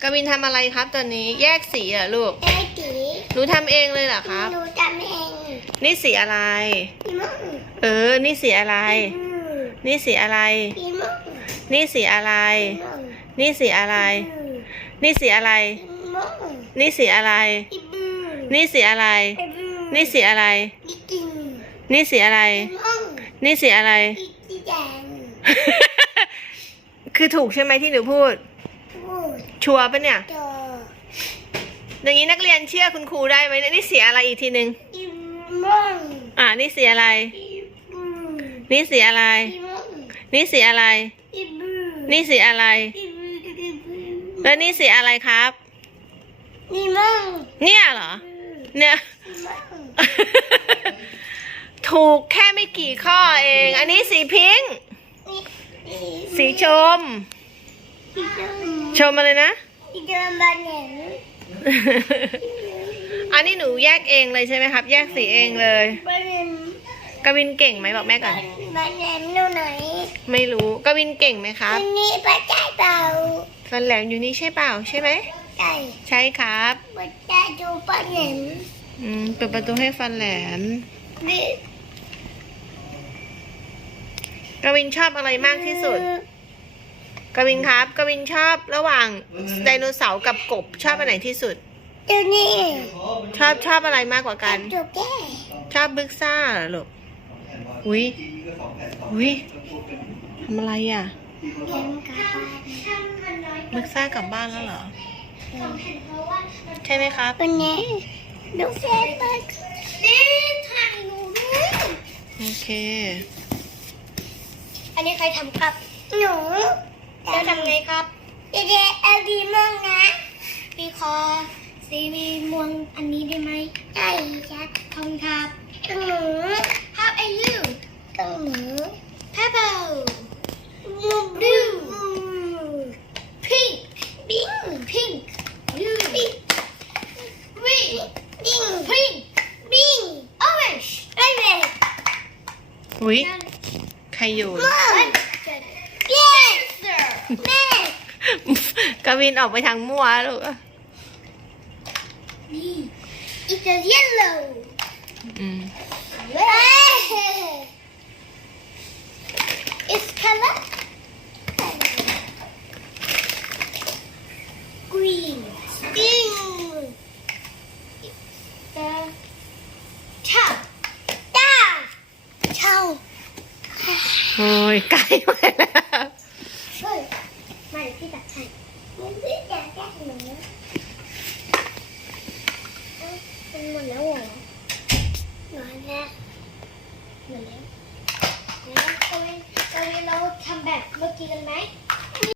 วินทำอะไรครับตอนนี้แยกสีเหรอลูกแยกสีหนูทำเองเลยเหรอครับหนูทำเองนี่สีอะไรนี่สีอะไรนี่สีอะไรนี่สีอะไรนี่สีอะไรนี่สีอะไรนี่สีอะไรนี่สีอะไรนี่สีอะไรนี่สีอะไรนี่สีอะไรคือถูกใช่ไหมที่หนูพูดชัวร์ปะเนี่ยอย่างนี้นักเรียนเชื่อคุณครูได้ไหมนี่สีอะไรอีกทีหนึ่งนี่สีอะไรนี่สีอะไรนี่สีอะไรนี่สีอะไรแล้วนี่สีอะไรครับเนี่ยเหรอเนี่ยถูกแค่ไม่กี่ข้อเองอันนี้สีพิงค์สีชมอะไรนะอันนี้หนูแยกเองเลยใช่ไหมครับแยกสีเองเลยกวินเก่งไหมบอกแม่ก่อนไม่รู้กวินเก่งไหมครับนี่ป้าใจเปล่าฟันแหลมอยู่นี่ใช่เปล่าใช่ไหมใช่ครับป้าใจดูป้าแหลมเปิดประตูให้ฟันแหลมกวินชอบอะไรมากที่สุดกวินครับกวินชอบระหว่างไดโนเสาร์กับกบชอบอันไหนที่สุดตัวนี้ชอบอะไรมากกว่ากันชอบบึกซ่าเหรอลูกอุ้ยทำอะไรอ่ะบึกซ่ากลับบ้านแล้วเหรอใช่ไหมครับวันนี้ดูเฟซบุ๊กนี่ถ่ายหนูด้วยโอเคอันนี้ใครทำครับหนูจะทำไงครับเด็กๆเอาดีม่วงนะพี่คอซีวีม่วงอันนี้ได้ไหมได้ครับทองครับตั้งหนู How are you ตั้งหนู Purple Blue Pink Pink Blue Green Pink Pink Orange Red อุ้ยใครอยู่กวินออกไปทางมั่วลูกนี่ It's a yellow It's color green the top โอ้ยใกล้ไปแล้วมาพี่ตัดให้พี่จะแก้หนูเป็นหมดแล้วเหรอหมดแล้วเราทำแบบเมื่อกี้กันไหม